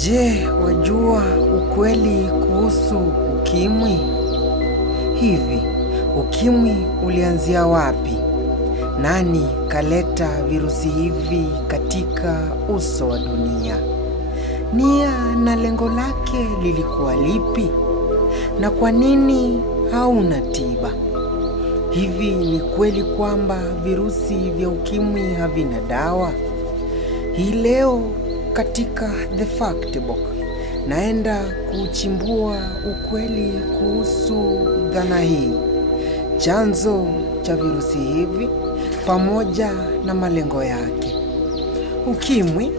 Je, wajua ukweli kuhusu ukimwi? Hivi, ukimwi ulianzia wapi? Nani kaleta virusi hivi katika uso wa dunia? Nia na lengo lake lilikuwa lipi? Na kwa nini hauna tiba? Hivi ni kweli kwamba virusi vya ukimwi havina dawa? Hii leo katika The Fact Book naenda kuchimbua ukweli kuhusu dhana hii, chanzo cha virusi hivi pamoja na malengo yake. Ukimwi,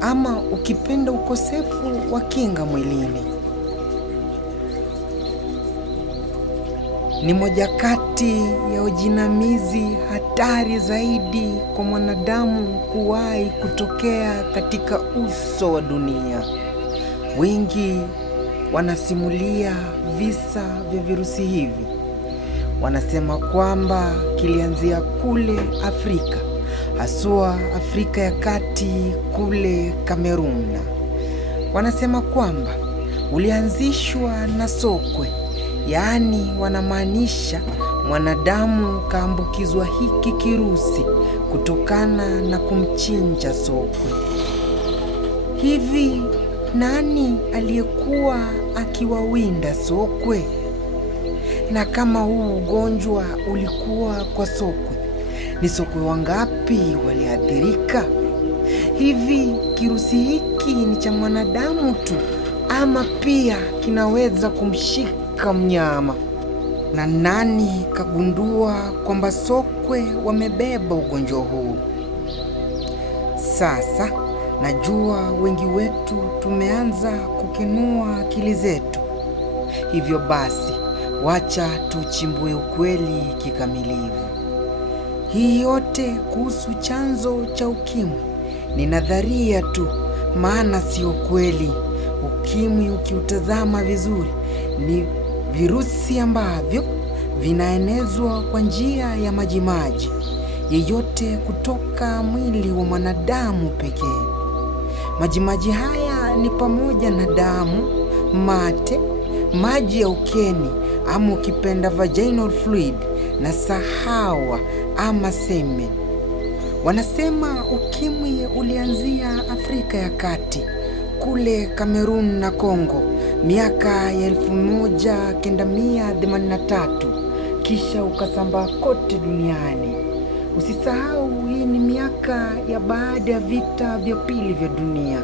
ama ukipenda ukosefu wa kinga mwilini, ni moja kati ya ujinamizi hatari zaidi kwa mwanadamu kuwahi kutokea katika uso wa dunia. Wengi wanasimulia visa vya virusi hivi. Wanasema kwamba kilianzia kule Afrika, haswa Afrika ya Kati, kule Kamerun. Wanasema kwamba ulianzishwa na sokwe, yaani wanamaanisha mwanadamu kaambukizwa hiki kirusi kutokana na kumchinja sokwe. Hivi nani aliyekuwa akiwawinda sokwe? Na kama huu ugonjwa ulikuwa kwa sokwe, ni sokwe wangapi waliathirika? Hivi kirusi hiki ni cha mwanadamu tu, ama pia kinaweza kumshika mnyama? Na nani kagundua kwamba sokwe wamebeba ugonjwa huu? Sasa najua wengi wetu tumeanza kukenua akili zetu. Hivyo basi, wacha tuchimbue ukweli kikamilifu. Hii yote kuhusu chanzo cha ukimwi ni nadharia tu, maana sio kweli. Ukimwi ukiutazama vizuri ni virusi ambavyo vinaenezwa kwa njia ya majimaji yeyote kutoka mwili wa mwanadamu pekee. Majimaji haya ni pamoja na damu, mate, maji ya ukeni ama ukipenda vaginal fluid, na sahawa ama semen. Wanasema ukimwi ulianzia Afrika ya Kati, kule Kamerun na Kongo miaka ya 1983, kisha ukasambaa kote duniani. Usisahau hii ni miaka ya baada ya vita vya pili vya dunia.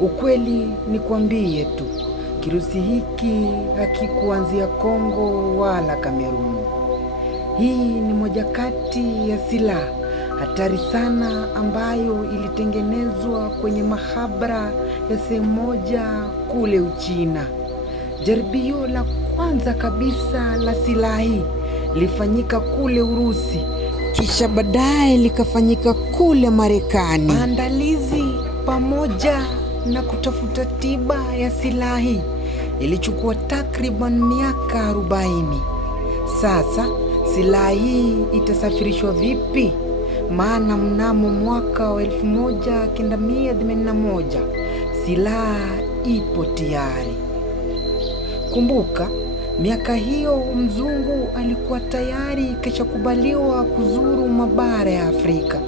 Ukweli ni kwambie tu, kirusi hiki hakikuanzia Kongo wala Kamerun. Hii ni moja kati ya silaha hatari sana ambayo ilitengenezwa kwenye mahabara ya sehemu moja kule Uchina. Jaribio la kwanza kabisa la silaha hii lilifanyika kule Urusi, kisha baadaye likafanyika kule Marekani. Maandalizi pamoja na kutafuta tiba ya silaha hii ilichukua takriban miaka 40. Sasa silaha hii itasafirishwa vipi? Maana mnamo mwaka wa 1981 silaha ipo tayari. Kumbuka, miaka hiyo mzungu alikuwa tayari kishakubaliwa kuzuru mabara ya Afrika,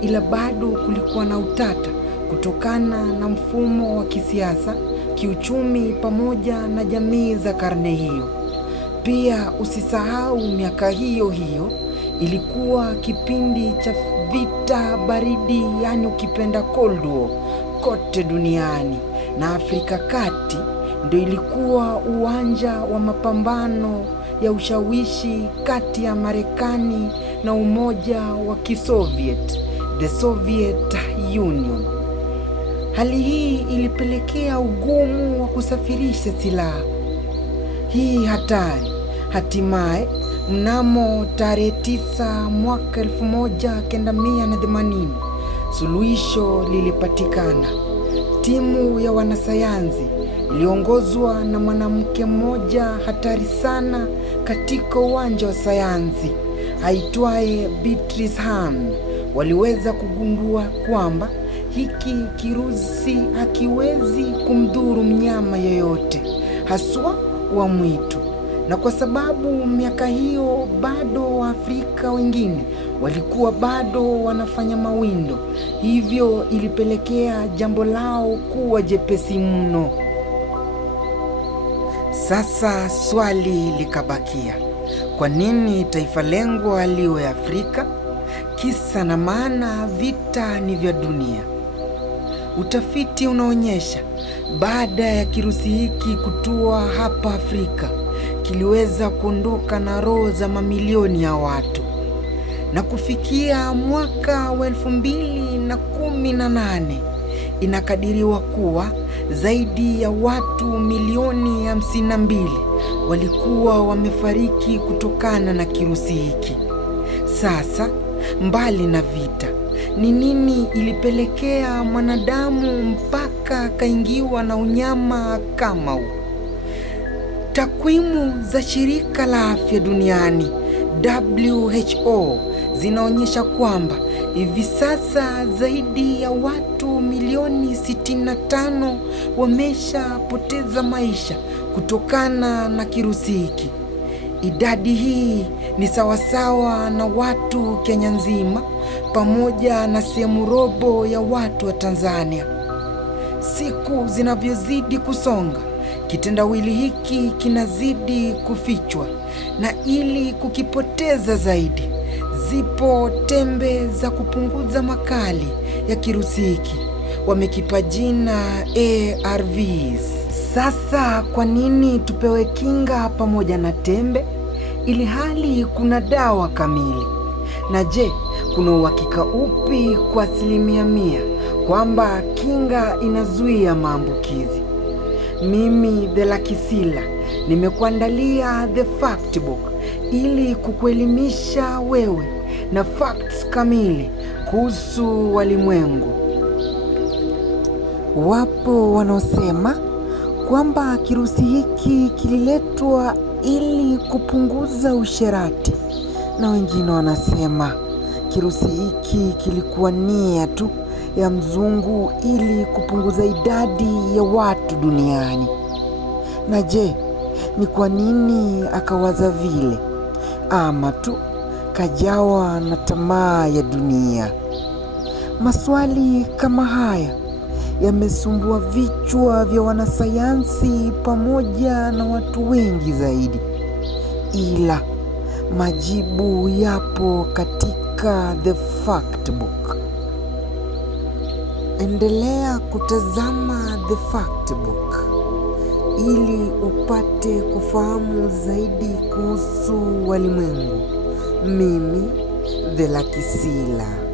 ila bado kulikuwa na utata kutokana na mfumo wa kisiasa, kiuchumi pamoja na jamii za karne hiyo. Pia usisahau miaka hiyo hiyo ilikuwa kipindi cha vita baridi, yani ukipenda Cold War, kote duniani, na Afrika Kati ndio ilikuwa uwanja wa mapambano ya ushawishi kati ya Marekani na Umoja wa Kisoviet, the Soviet Union. Hali hii ilipelekea ugumu wa kusafirisha silaha hii hatari. Hatimaye mnamo tarehe 9 mwaka 1980 suluhisho lilipatikana. Timu ya wanasayansi iliongozwa na mwanamke mmoja hatari sana katika uwanja wa sayansi, aitwaye Beatrice Hahn, waliweza kugundua kwamba hiki kirusi hakiwezi kumdhuru mnyama yoyote, haswa wa mwitu. Na kwa sababu miaka hiyo bado Waafrika wengine walikuwa bado wanafanya mawindo, hivyo ilipelekea jambo lao kuwa jepesi mno. Sasa swali likabakia, kwa nini taifa lengwa liwe Afrika? Kisa na maana vita ni vya dunia. Utafiti unaonyesha baada ya kirusi hiki kutua hapa Afrika, kiliweza kuondoka na roho za mamilioni ya watu. Na kufikia mwaka wa 2018 inakadiriwa kuwa zaidi ya watu milioni 52 walikuwa wamefariki kutokana na kirusi hiki. Sasa, mbali na vita, ni nini ilipelekea mwanadamu mpaka kaingiwa na unyama kama huu? Takwimu za shirika la afya duniani WHO zinaonyesha kwamba hivi sasa zaidi ya watu milioni 65 wameshapoteza maisha kutokana na kirusi hiki. Idadi hii ni sawasawa na watu Kenya nzima pamoja na sehemu robo ya watu wa Tanzania. Siku zinavyozidi kusonga, kitendawili hiki kinazidi kufichwa, na ili kukipoteza zaidi, zipo tembe za kupunguza makali ya kirusi hiki. Wamekipa jina ARVs. Sasa kwa nini tupewe kinga pamoja na tembe ili hali kuna dawa kamili? Na je, kuna uhakika upi kwa 100% kwamba kinga inazuia maambukizi? Mimi The Lucky Sealer nimekuandalia The Fact Book ili kukuelimisha wewe na facts kamili kuhusu walimwengu. Wapo wanaosema kwamba kirusi hiki kililetwa ili kupunguza usherati, na wengine wanasema kirusi hiki kilikuwa nia tu ya mzungu ili kupunguza idadi ya watu duniani. Na je, ni kwa nini akawaza vile? Ama tu kajawa na tamaa ya dunia? Maswali kama haya yamesumbua vichwa vya wanasayansi pamoja na watu wengi zaidi, ila majibu yapo katika The Fact Book. Endelea kutazama The Fact Book ili upate kufahamu zaidi kuhusu walimwengu. Mimi The Lucky Sealer.